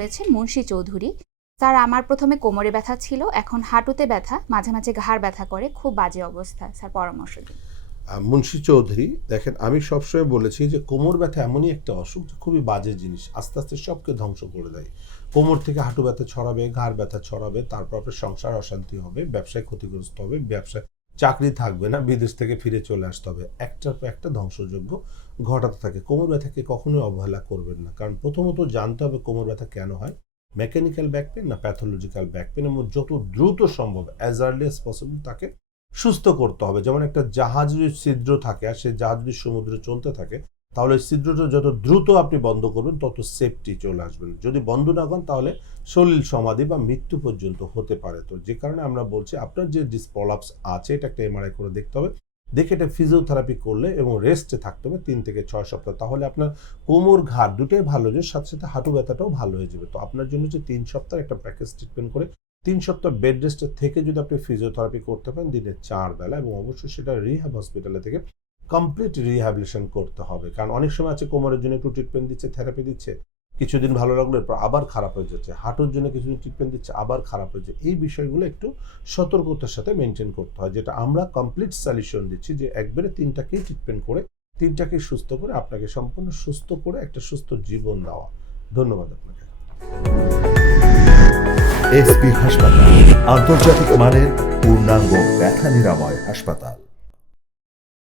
করেছেন মুন্সী চৌধুরী। স্যার, আমার প্রথমে কোমরে ব্যথা ছিল, এখন হাঁটুতে ব্যথা, মাঝে মাঝে ঘাড় ব্যথা করে, খুব বাজে অবস্থা। স্যার, পরামর্শ দিন। মুন্সী চৌধুরী, দেখেন আমি সবসময় বলেছি যে কোমর ব্যথা এমনই একটা অসুখ যে খুবই বাজে জিনিস, আস্তে আস্তে সবকে ধ্বংস করে দেয়। কোমর থেকে হাঁটু ব্যথা ছড়াবে, ঘাড় ব্যথা ছড়াবে, তারপর আপনার সংসার অশান্তি হবে, ব্যবসায় ক্ষতিগ্রস্ত হবে, ব্যবসায় চাকরি থাকবে না, বিদেশ থেকে ফিরে চলে আসতে হবে, একটার পর একটা ধ্বংসযোগ্য ঘটাতে থাকে। কোমর ব্যথাকে কখনোই অবহেলা করবেন না, কারণ প্রথমত জানতে হবে কোমর ব্যথা কেন হয়, মেকানিক্যাল ব্যাক পেন না প্যাথোলজিক্যাল ব্যাক পেন, এবং যত দ্রুত সম্ভব অ্যাজ আর্লি অ্যাজ পসিবল তাকে সুস্থ করতে হবে। যেমন একটা জাহাজ যদি ছিদ্র থাকে আর সেই জাহাজ যদি সমুদ্রে চলতে থাকে, তাহলে ছিদ্রটা যত দ্রুত আপনি বন্ধ করবেন তত সেফটি চলে আসবেন। যদি বন্ধ না করেন তাহলে সলিল সমাধি বা মৃত্যু পর্যন্ত হতে পারে। তো যে কারণে আমরা বলছি আপনার যে ডিসপ্রলাপস আছে এটা একটা এমআরআই করে দেখতে হবে, দেখে এটা ফিজিওথেরাপি করলে এবং রেস্টে থাকতে হবে 3 থেকে 6 সপ্তাহ, তাহলে আপনার কোমর ঘাড় দুটোই ভালো হয়ে যাবে, সাথে সাথে হাঁটু ব্যথাটাও ভালো হয়ে যাবে। তো আপনার জন্য যে 3 সপ্তাহ একটা প্যাকেজ ট্রিটমেন্ট করে 3 সপ্তাহ বেড রেস্টে থেকে যদি আপনি ফিজিওথেরাপি করতে পারেন দিনে 4 বেলা, এবং অবশ্যই সেটা রিহ্যাব হসপিটালে থেকে কমপ্লিট রিহ্যাবিলিটেশন করতে হবে। কারণ অনেক সময় আছে কোমরের জন্য একটু ট্রিটমেন্ট দিচ্ছে, থেরাপি দিচ্ছে, কিছুদিন ভালো লাগলো, এরপর আবার খারাপ হয়ে যাচ্ছে। হাঁটুর জন্য কিছুদিন ট্রিটমেন্ট দিচ্ছে, আবার খারাপ হয়ে যাচ্ছে। এই বিষয়গুলো একটু সতর্কতার সাথে মেনটেন করতে হয়, যেটা আমরা কমপ্লিট সলিউশন দিচ্ছি যে একবারে 3টাকেই ট্রিটমেন্ট করে 3টাকেই সুস্থ করে আপনাকে সম্পূর্ণ সুস্থ করে একটা সুস্থ জীবন দেওয়া। ধন্যবাদ আপনাকে। এসবি হাসপাতাল, আন্তর্জাতিক মানের পূর্ণাঙ্গ ব্যথা নিরাময় হাসপাতাল।